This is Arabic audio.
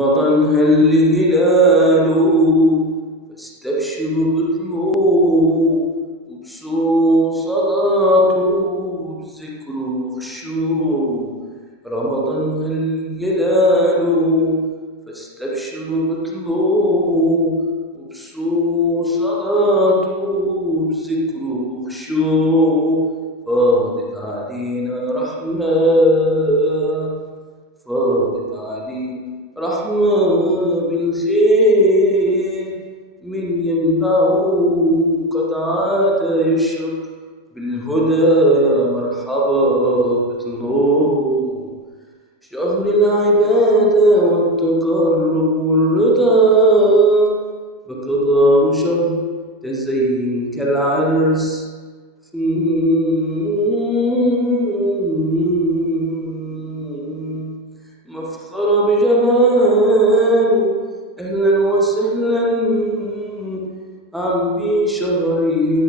هل هلاله فاستبشروا بطلوع وبصوا صلاته بذكر وخشوع. رمضان هل هلاله فاستبشروا بطلوع وبصوا صلاته بذكر وخشوع. فاضت علينا رحمة، فاضت علينا رحمة بالخير، من ينبعه قد عاد يشرق بالهدى. مرحبا بطلوع شهر العبادة والتقرب والرضا، بقضاء شهر تزين كالعرس مفخرة بجماله. أهلا وسهلا عم بشهري